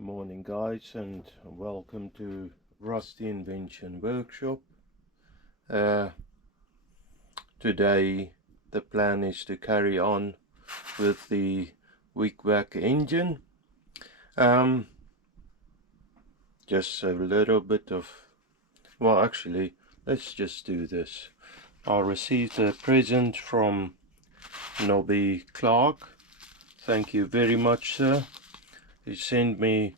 Morning guys, and welcome to Rusty Invention Workshop. Today the plan is to carry on with the wyes engine. Just a little bit of, well actually let's just do this. I received a present from Nobby Clark. Thank you very much, sir. He sent me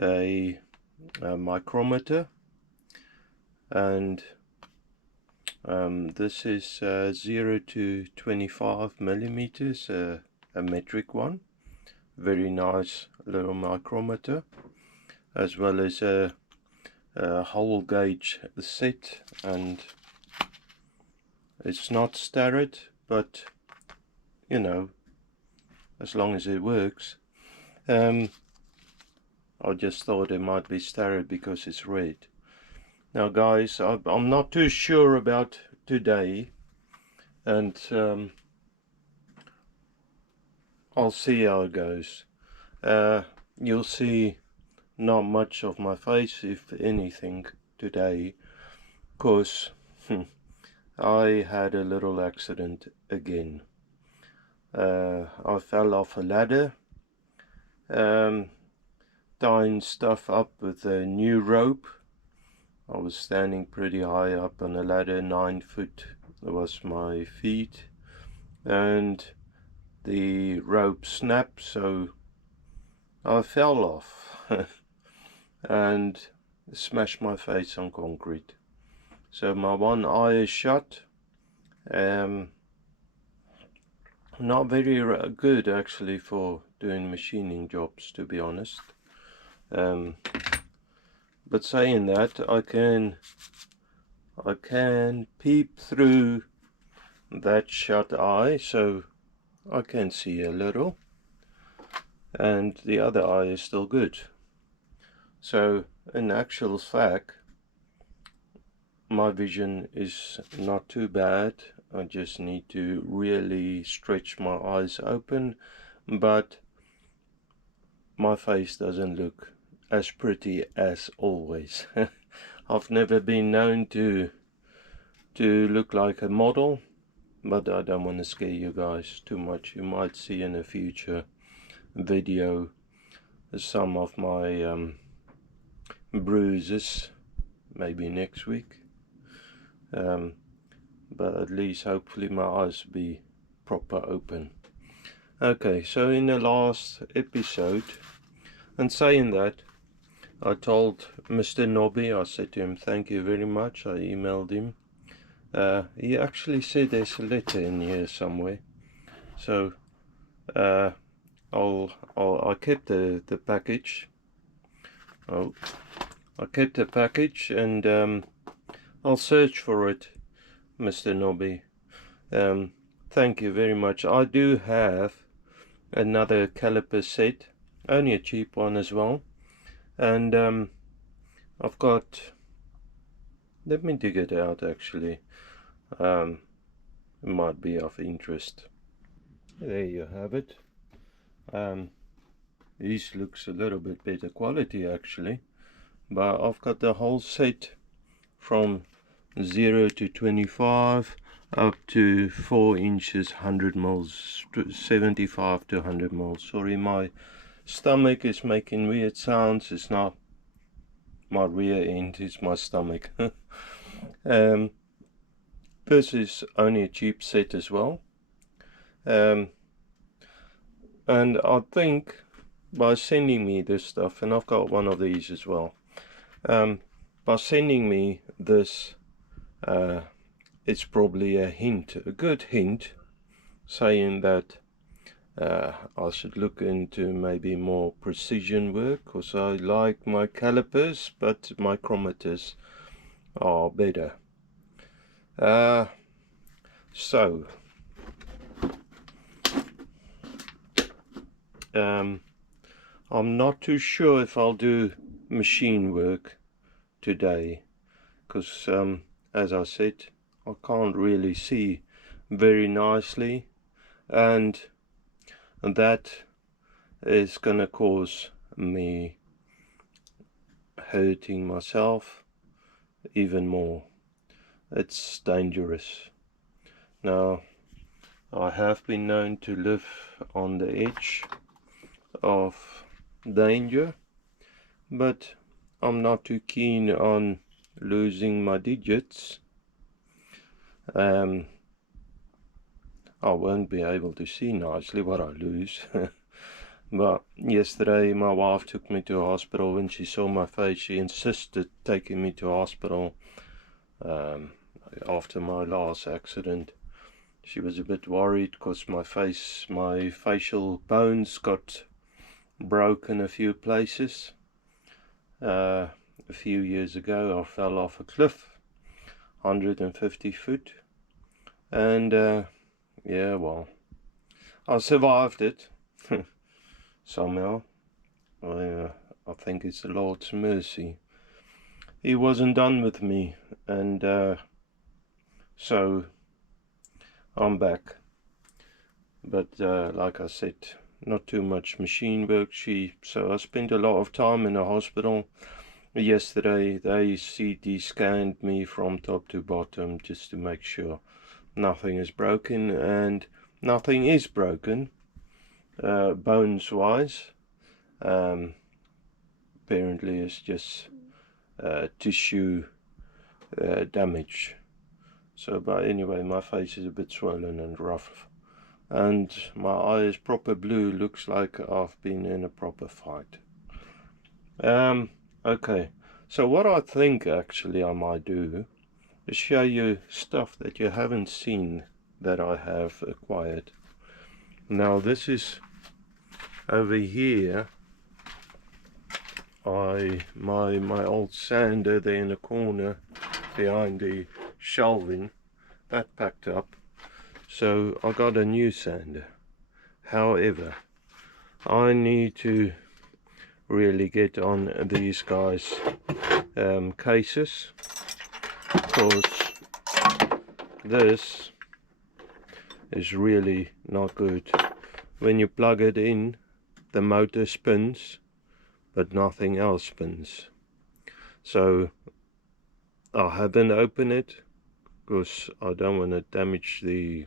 a micrometer, and this is 0 to 25 millimeters, a metric one. Very nice little micrometer, as well as a hole gauge set, and it's not starred, but you know, as long as it works. I just thought it might be starred because it's red. Now guys, I'm not too sure about today, and I'll see how it goes. You'll see not much of my face, if anything, today, because I had a little accident again. I fell off a ladder, tying stuff up with a new rope. I was standing pretty high up on a ladder, 9 foot was my feet, and the rope snapped, so I fell off and smashed my face on concrete. So my one eye is shut. Not very good actually for doing machining jobs, to be honest. But saying that, I can peep through that shut eye, so I can see a little, and the other eye is still good. So in actual fact, my vision is not too bad. I just need to really stretch my eyes open, but my face doesn't look as pretty as always. I've never been known to look like a model, but I don't want to scare you guys too much. You might see in a future video some of my bruises, maybe next week, but at least hopefully my eyes will be proper open. Okay, so in the last episode, and saying that, I told Mr. Nobby, I said to him, thank you very much. I emailed him. He actually said there's a letter in here somewhere. So I kept the package. Oh, I kept the package, and I'll search for it, Mr. Nobby. Thank you very much. I do have another caliper set, only a cheap one as well. And I've got, let me dig it out actually, it might be of interest. There you have it. This looks a little bit better quality actually, but I've got the whole set from 0 to 25 up to 4 inches, 100 mils, 75 to 100 mils. Sorry, my stomach is making weird sounds. It's not my rear end, it's my stomach. This is only a cheap set as well, and I think by sending me this stuff, and I've got one of these as well, by sending me this, it's probably a hint, a good hint, saying that I should look into maybe more precision work, because I like my calipers, but micrometers are better. So I'm not too sure if I'll do machine work today, because as I said, I can't really see very nicely, and that is going to cause me hurting myself even more. It's dangerous. Now, I have been known to live on the edge of danger, but I'm not too keen on losing my digits. I won't be able to see nicely what I lose. But yesterday my wife took me to hospital. When she saw my face, she insisted taking me to hospital. After my last accident, she was a bit worried because my facial bones got broken a few places. A few years ago I fell off a cliff, 150 foot, and yeah, well, I survived it somehow. I think it's the Lord's mercy. He wasn't done with me, and so I'm back. But like I said, not too much machine work. So I spent a lot of time in the hospital. Yesterday they CT scanned me from top to bottom just to make sure nothing is broken, and nothing is broken bones wise. Apparently it's just tissue damage. So, but anyway, my face is a bit swollen and rough, and my eye is proper blue. Looks like I've been in a proper fight. Okay, so what I think actually I might do is show you stuff that you haven't seen that I have acquired. Now this is over here. My old sander there in the corner behind the shelving, that packed up, so I got a new sander. However, I need to really get on these guys cases, because this is really not good. When you plug it in, the motor spins, but nothing else spins. So I haven't opened it because I don't want to damage the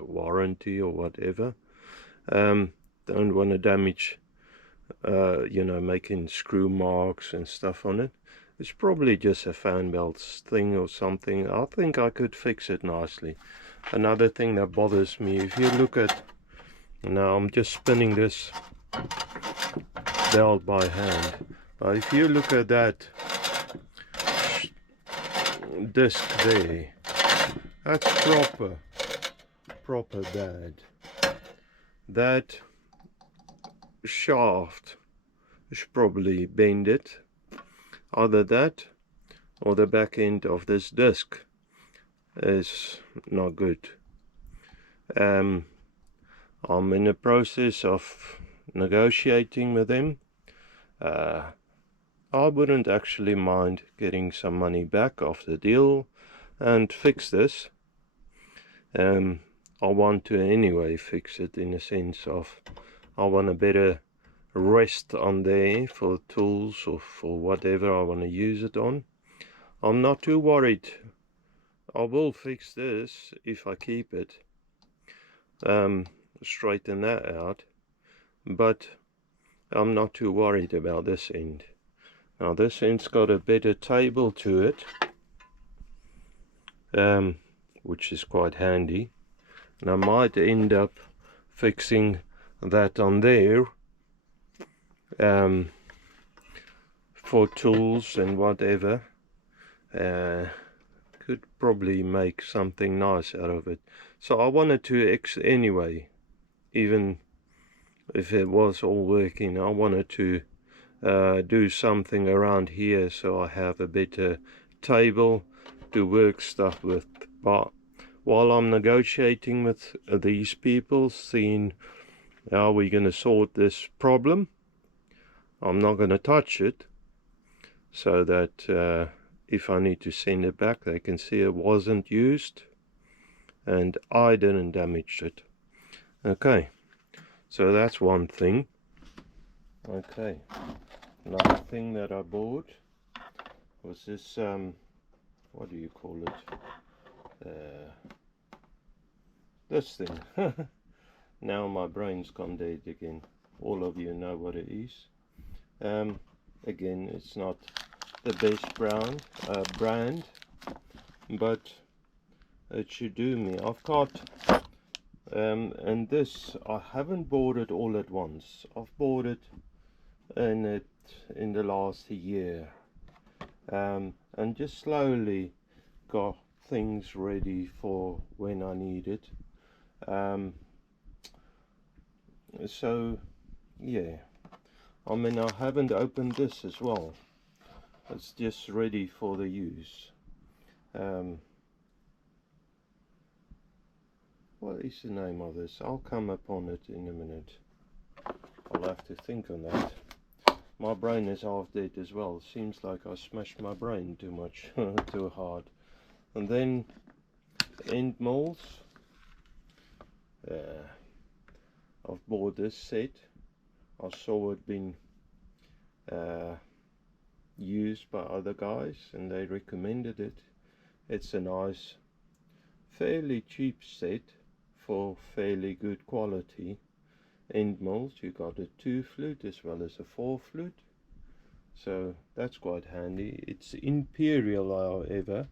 warranty or whatever. Don't want to damage making screw marks and stuff on it. It's probably just a fan belt thing or something. I think I could fix it nicely. Another thing that bothers me, if you look at, now I'm just spinning this belt by hand, but if you look at that disc there, that's proper bad. That shaft is probably bended, either that or the back end of this disc is not good. I'm in the process of negotiating with them. I wouldn't actually mind getting some money back off the deal and fix this. I want to anyway fix it, in a sense of I want a better rest on there for tools or for whatever I want to use it on. I'm not too worried. I will fix this if I keep it, straighten that out, but I'm not too worried about this end. Now this end's got a better table to it, which is quite handy, and I might end up fixing that on there for tools and whatever. Could probably make something nice out of it. So I wanted to anyway, even if it was all working, I wanted to do something around here so I have a better table to work stuff with. But while I'm negotiating with these people, seeing how we're going to sort this problem, I'm not going to touch it, so that if I need to send it back, they can see it wasn't used and I didn't damage it. Okay, so that's one thing. Okay, another thing that I bought was this, what do you call it? This thing. Now my brain's gone dead again. All of you know what it is. Again, it's not the best brand, but it should do me. I've got, and this, I haven't bought it all at once. I've bought it in the last year, and just slowly got things ready for when I need it. So yeah, I mean, I haven't opened this as well. It's just ready for the use. What is the name of this? I'll come upon it in a minute. I'll have to think on that. My brain is half dead as well. Seems like I smashed my brain too much, too hard. And then end molds. I've bought this set. I saw it being used by other guys and they recommended it. It's a nice, fairly cheap set for fairly good quality end molds. You got a 2 flute as well as a 4 flute, so that's quite handy. It's imperial, however,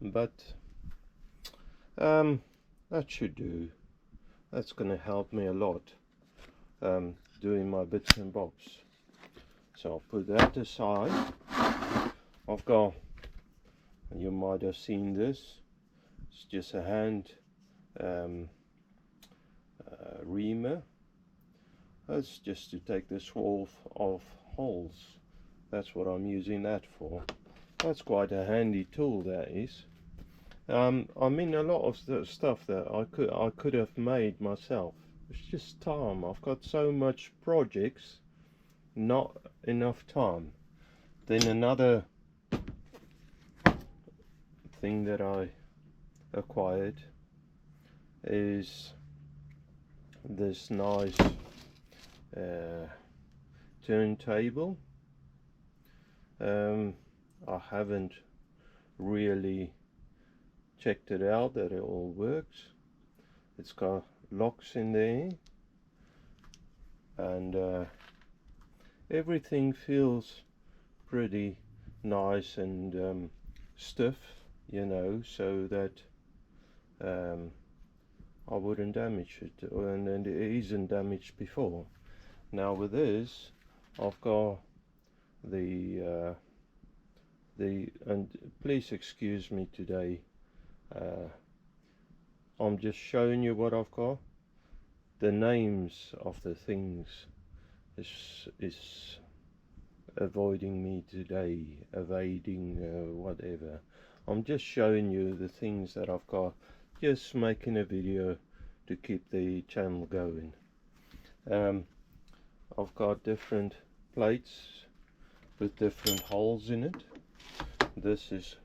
but that should do. That's going to help me a lot doing my bits and bobs. So I'll put that aside. I've got, you might have seen this, it's just a hand reamer. That's just to take the swath of holes. That's what I'm using that for. That's quite a handy tool, that is. I mean, a lot of the stuff that I could have made myself. It's just time. I've got so much projects, not enough time. Then another thing that I acquired is this nice turntable. I haven't really checked it out that it all works. It's got locks in there, and everything feels pretty nice and stiff, you know, so that I wouldn't damage it, and it isn't damaged before. Now with this, I've got and please excuse me today, I'm just showing you what I've got. The names of the things is avoiding me today, evading whatever. I'm just showing you the things that I've got, just making a video to keep the channel going. I've got different plates with different holes in it. This is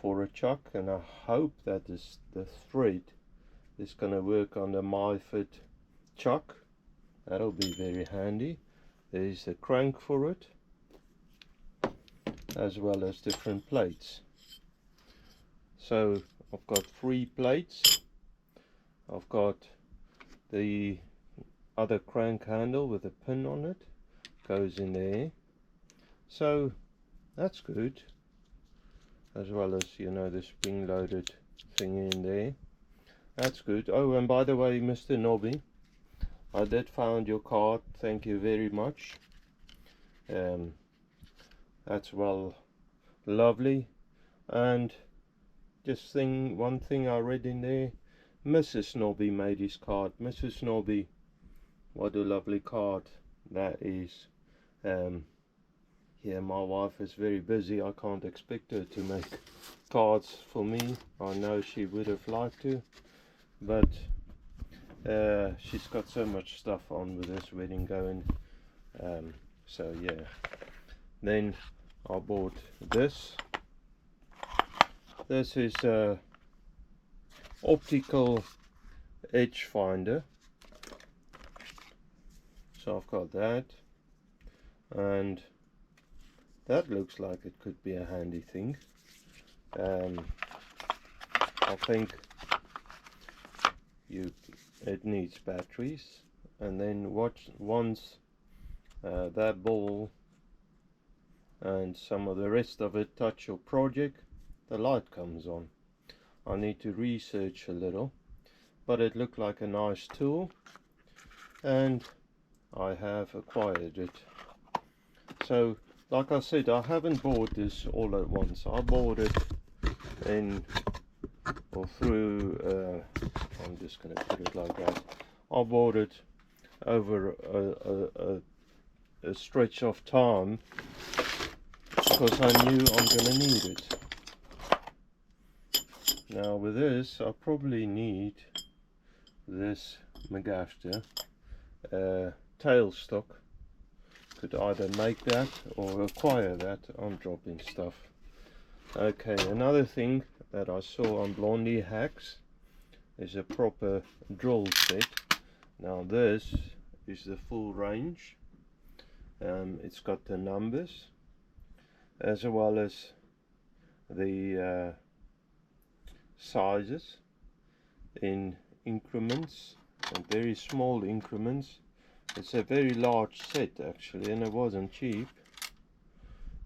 for a chuck, and I hope that the thread is going to work on the MyFit chuck. That'll be very handy. There's the crank for it, as well as different plates. So I've got 3 plates. I've got the other crank handle with a pin on it, goes in there, so that's good, as well as, you know, the spring loaded thing in there. That's good. Oh, and by the way, Mr. Nobby, I did find your card. Thank you very much. That's well, lovely. And just one thing I read in there, Mrs. Nobby made his card. Mrs. Nobby, what a lovely card that is. Yeah, my wife is very busy. I can't expect her to make cards for me. I know she would have liked to, but she's got so much stuff on with this wedding going. So yeah, then I bought this. This is a optical edge finder. So I've got that. and that looks like it could be a handy thing. I think it needs batteries, and then once that ball and some of the rest of it touch your project, the light comes on. I need to research a little, but it looked like a nice tool, and I have acquired it. So like I said, I haven't bought this all at once. I bought it through I'm just going to put it like that. I bought it over a stretch of time because I knew I'm going to need it. Now with this, I probably need this Magafter tailstock. Could either make that or acquire that. I'm dropping stuff. Okay, another thing that I saw on Blondie Hacks is a proper drill set. Now this is the full range. It's got the numbers as well as the sizes in increments, and very small increments. It's a very large set actually, and it wasn't cheap,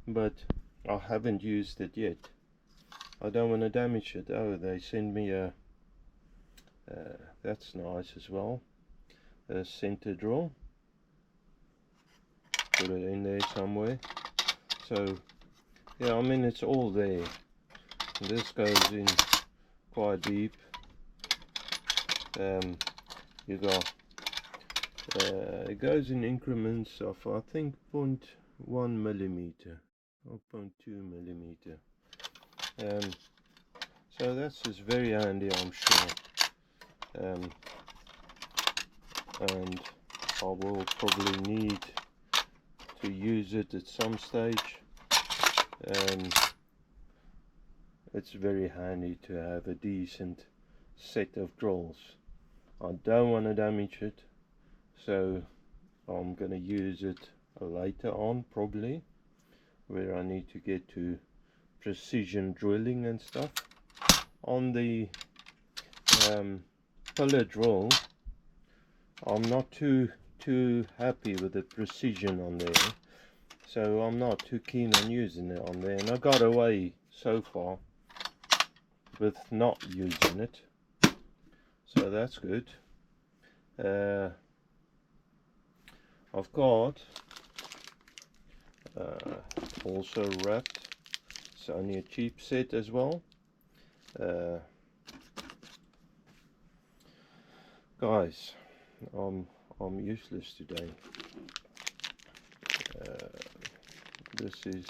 but I haven't used it yet. I don't want to damage it. Oh, they send me a that's nice as well, a center drill. Put it in there somewhere. So yeah, I mean, it's all there. And this goes in quite deep. You got it goes in increments of, I think, 0.1 millimeter or 0.2 millimeter. So that's just very handy, I'm sure. And I will probably need to use it at some stage. It's very handy to have a decent set of drills. I don't want to damage it, so I'm going to use it later on, probably, where I need to get to precision drilling and stuff. On the pillar drill, I'm not too happy with the precision on there, so I'm not too keen on using it on there, and I got away so far with not using it, so that's good. I've got also wrapped, it's only a cheap set as well. Guys, I'm useless today. This is,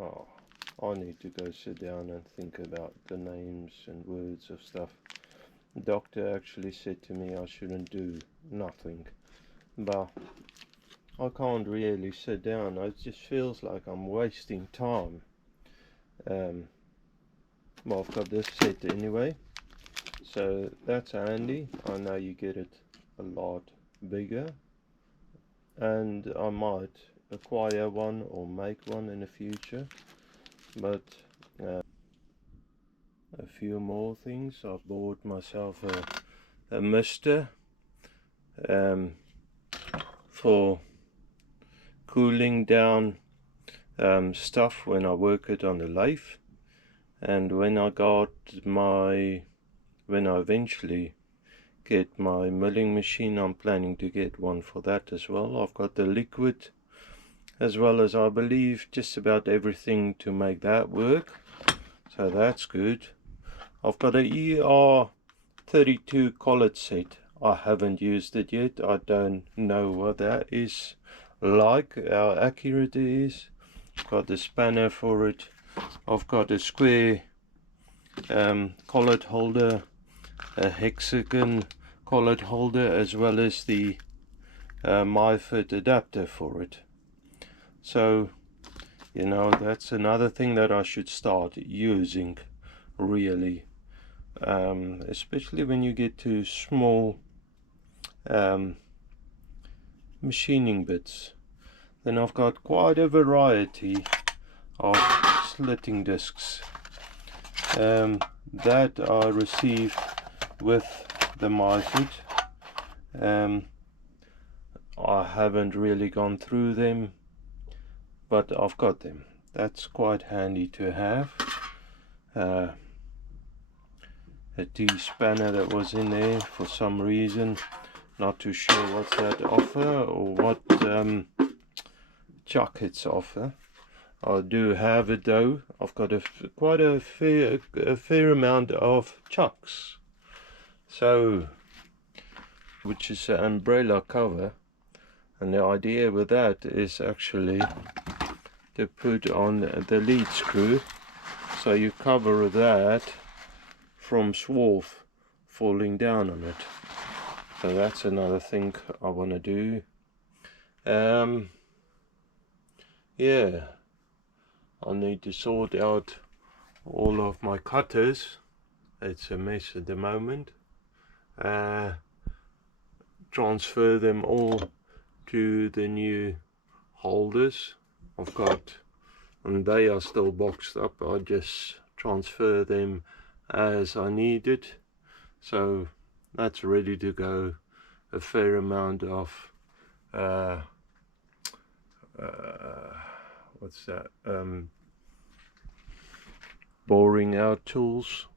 I need to go sit down and think about the names and words of stuff. The doctor actually said to me I shouldn't do nothing, but I can't really sit down. It just feels like I'm wasting time. Well, I've got this set anyway, so that's handy. I know you get it a lot bigger, and I might acquire one or make one in the future. But a few more things. I bought myself a mister for cooling down stuff when I work it on the lathe, and when I eventually get my milling machine, I'm planning to get one for that as well. I've got the liquid as well as, I believe, just about everything to make that work, so that's good. I've got a ER32 collet set. I haven't used it yet. I don't know what that is like, how accurate it is. I've got the spanner for it. I've got a square collet holder, a hexagon collet holder, as well as the MyFit adapter for it. So, you know, that's another thing that I should start using, really, especially when you get to small machining bits. Then I've got quite a variety of slitting discs that I received with the method. I haven't really gone through them, but I've got them. That's quite handy to have. A T-spanner that was in there for some reason, not too sure what's that offer or what chuck it's offer. I do have it though. I've got quite a fair amount of chucks, so which is an umbrella cover, and the idea with that is actually to put on the lead screw, so you cover that from swarf falling down on it. So that's another thing I want to do. Yeah, I need to sort out all of my cutters. It's a mess at the moment. Transfer them all to the new holders I've got, and they are still boxed up. I just transfer them as I need it, so that's ready to go. A fair amount of what's that, boring out tools,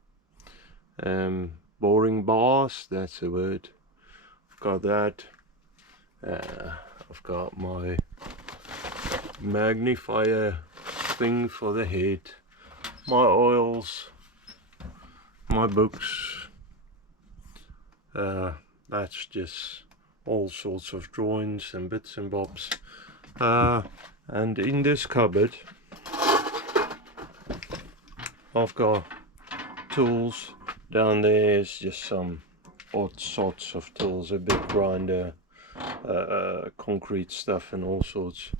boring bars, that's the word. I've got that. I've got my magnifier thing for the head, my oils, my books. That's just all sorts of drawings and bits and bobs. And in this cupboard I've got tools. Down there is just some odd sorts of tools, a big grinder, concrete stuff and all sorts.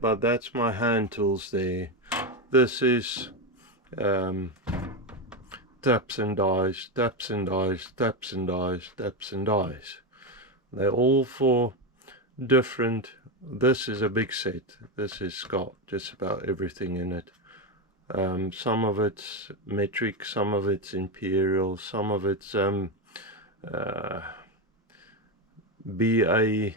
But that's my hand tools there. This is taps and dies, taps and dies, taps and dies, taps and dies. They're all for different. This is a big set. This has got just about everything in it. Some of it's metric, some of it's imperial, some of it's BA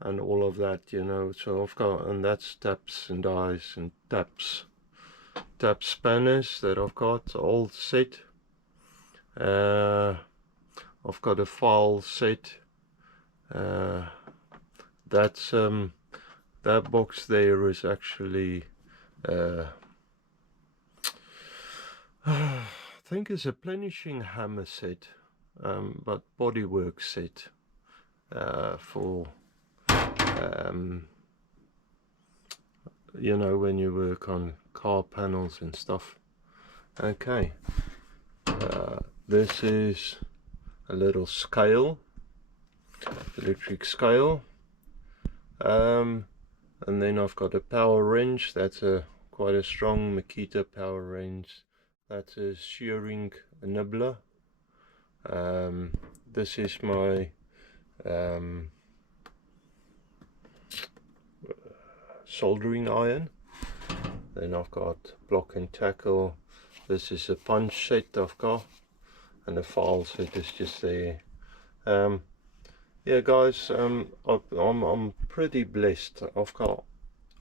and all of that, you know. So I've got, and that's taps and dies and tap spanners that I've got all set. I've got a file set. That's that box there is actually I think it's a plenishing hammer set, but bodywork set for you know, when you work on car panels and stuff. Okay, this is a little scale, electric scale, and then I've got a power wrench. That's quite a strong Makita power wrench. That's a shearing nibbler. This is my soldering iron. Then I've got block and tackle. This is a punch set I've got, and the file set is just there. Yeah guys, I'm pretty blessed. I've got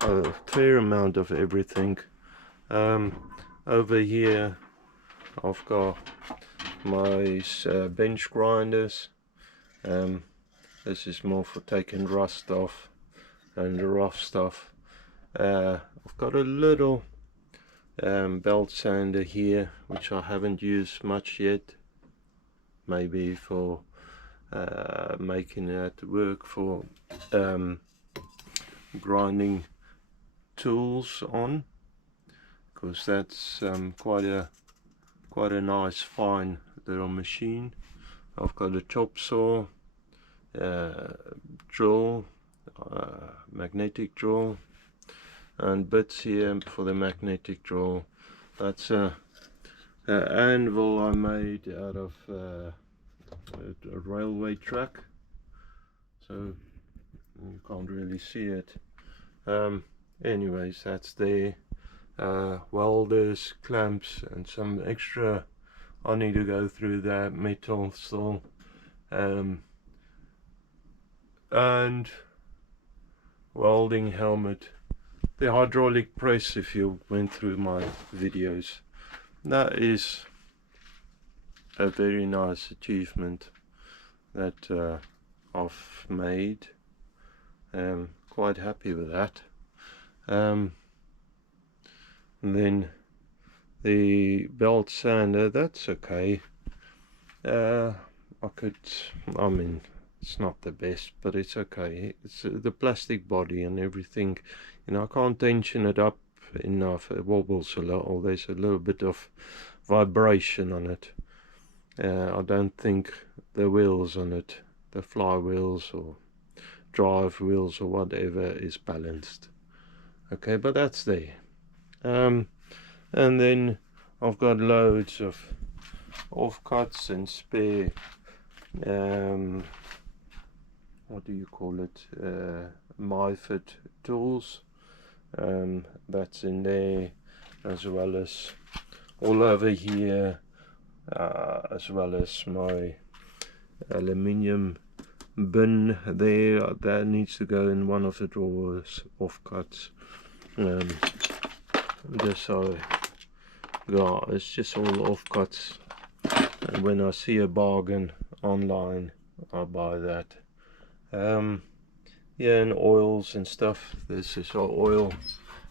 a fair amount of everything. Over here I've got my bench grinders. This is more for taking rust off and the rough stuff. I've got a little belt sander here, which I haven't used much yet. Maybe for making that work for grinding tools on, because that's quite a nice fine little machine. I've got a chop saw, drill, magnetic drill, and bits here for the magnetic drill. That's a anvil I made out of a railway track, so you can't really see it. Anyways, that's there. Welders, clamps, and some extra. I need to go through that metal still. And welding helmet. The hydraulic press, if you went through my videos, that is a very nice achievement that I've made. Quite happy with that. And then the belt sander, that's okay. I mean, it's not the best, but it's okay. It's the plastic body and everything, you know, I can't tension it up enough. It wobbles a little. There's a little bit of vibration on it. I don't think the wheels on it, the flywheels or drive wheels or whatever, is balanced. Okay, but that's there. And then I've got loads of offcuts and spare what do you call it, MyFit tools, that's in there, as well as all over here, as well as my aluminium bin there, that needs to go in one of the drawers, offcuts. Just so, yeah, it's just all offcuts, and when I see a bargain online, I'll buy that. Yeah, and oils and stuff. This is our oil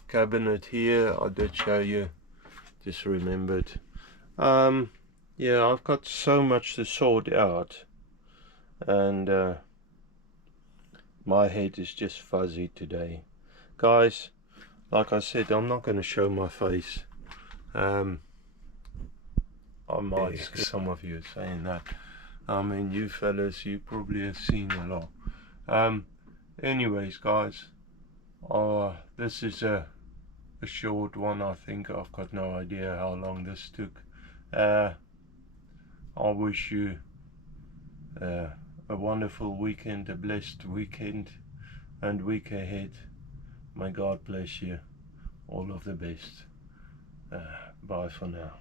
cabinet here. I did show you, just remembered. Yeah, I've got so much to sort out, and my head is just fuzzy today, guys. Like I said, I'm not going to show my face. I might, some of you are saying that. I mean, you fellas, you probably have seen a lot. Anyways, guys, this is a short one. I think I've got no idea how long this took. I wish you a wonderful weekend, a blessed weekend and week ahead. May God bless you. All of the best. Bye for now.